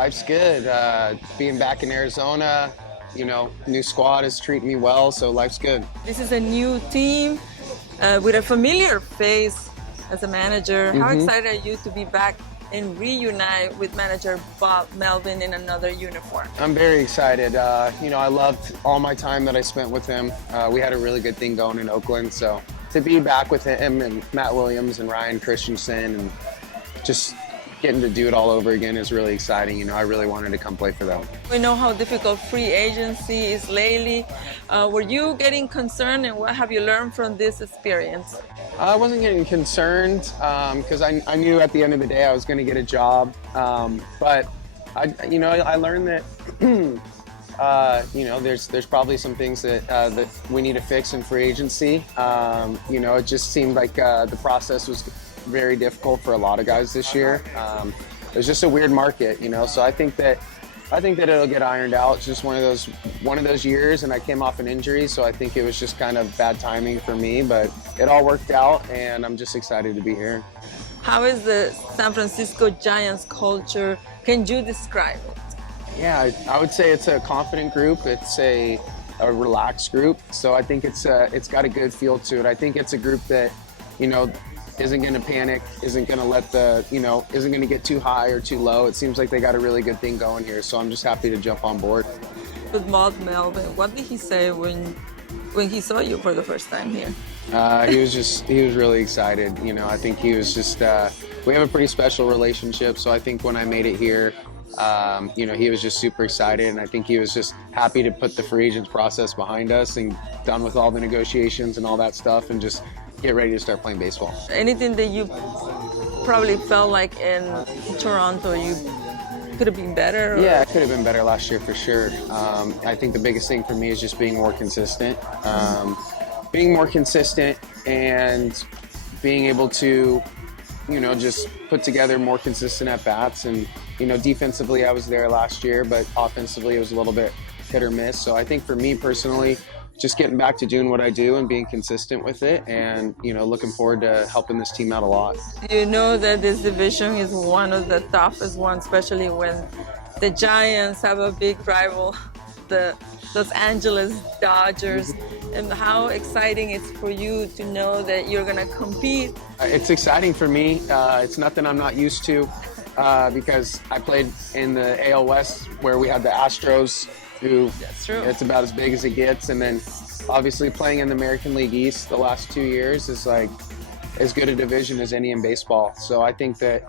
Life's good. Being back in Arizona, new squad is treating me well, so life's good. This is a new team with a familiar face as a manager. How excited are you to be back and reunite with manager Bob Melvin in another uniform? I'm very excited. I loved all my time that I spent with him. We had a really good thing going in Oakland, so to be back with him and Matt Williams and Ryan Christensen and just getting to do it all over again is really exciting. I really wanted to come play for them. We know how difficult free agency is lately. Were you getting concerned, and what have you learned from this experience? I wasn't getting concerned because I knew at the end of the day I was going to get a job. But I learned that there's probably some things that we need to fix in free agency. It just seemed like the process was very difficult for a lot of guys this year. It was just a weird market, so I think that it'll get ironed out. It's just one of those years, and I came off an injury, so I think it was just kind of bad timing for me, but it all worked out, and I'm just excited to be here. How is the San Francisco Giants culture? Can you describe it? Yeah, I would say it's a confident group. It's a relaxed group, so I think it's got a good feel to it. I think it's a group that, isn't going to panic, isn't going to isn't going to get too high or too low. It seems like they got a really good thing going here, so I'm just happy to jump on board. With Bob Melvin, what did he say when he saw you for the first time here? He was really excited. I think he was just, we have a pretty special relationship, so I think when I made it here, he was just super excited, and I think he was just happy to put the free agents process behind us and done with all the negotiations and all that stuff and just get ready to start playing baseball. Anything that you probably felt like in Toronto you could have been better? Or? Yeah, it could have been better last year for sure. I think the biggest thing for me is just being more consistent. Being more consistent and being able to, just put together more consistent at-bats. And, defensively I was there last year, but offensively it was a little bit hit or miss. So I think for me personally, just getting back to doing what I do and being consistent with it, and looking forward to helping this team out a lot. You know that this division is one of the toughest ones, especially when the Giants have a big rival, the Los Angeles Dodgers. And how exciting it's for you to know that you're going to compete. It's exciting for me. It's nothing I'm not used to because I played in the AL West where we had the Astros, who it's about as big as it gets, and then obviously playing in the American League East the last 2 years is like as good a division as any in baseball. So I think that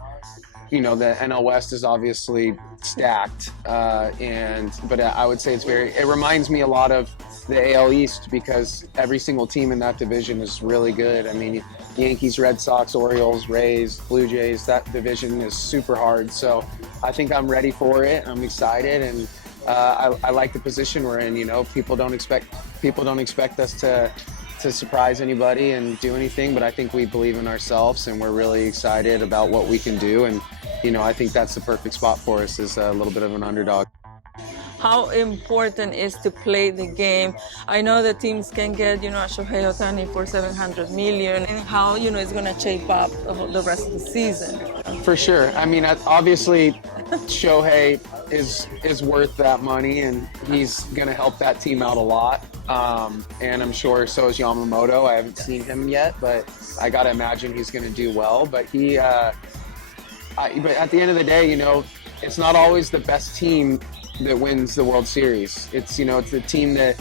the NL West is obviously stacked, but I would say it reminds me a lot of the AL East because every single team in that division is really good. I mean, Yankees, Red Sox, Orioles, Rays, Blue Jays, that division is super hard. So I think I'm ready for it. I'm excited, and I like the position we're in. People don't expect us to surprise anybody and do anything, but I think we believe in ourselves, and we're really excited about what we can do. And I think that's the perfect spot for us, is a little bit of an underdog. How important is to play the game? I know that teams can get, a Shohei Ohtani for $700 million, and how, it's going to shape up the rest of the season. For sure. I mean, obviously, Shohei is worth that money, and he's going to help that team out a lot. And I'm sure so is Yamamoto. I haven't seen him yet, but I got to imagine he's going to do well. But but at the end of the day, it's not always the best team that wins the World Series. It's the team that,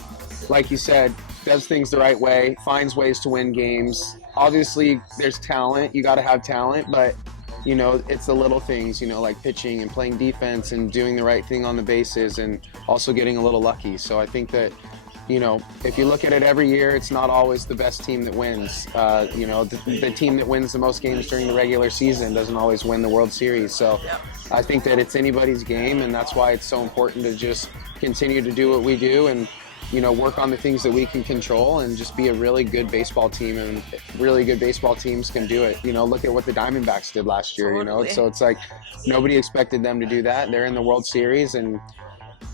like you said, does things the right way, finds ways to win games. Obviously, there's talent. You got to have talent, but it's the little things, like pitching and playing defense and doing the right thing on the bases and also getting a little lucky. So I think that, if you look at it every year, it's not always the best team that wins. The team that wins the most games during the regular season doesn't always win the World Series. So I think that it's anybody's game, and that's why it's so important to just continue to do what we do and, work on the things that we can control and just be a really good baseball team. And really good baseball teams can do it. Look at what the Diamondbacks did last year, So it's like nobody expected them to do that. They're in the World Series, and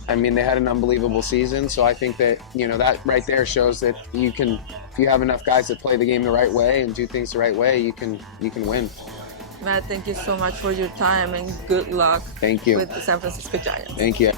I mean, they had an unbelievable season. So I think that, that right there shows that if you have enough guys that play the game the right way and do things the right way, you can win. Matt, thank you so much for your time and good luck Thank you. with the San Francisco Giants. Thank you.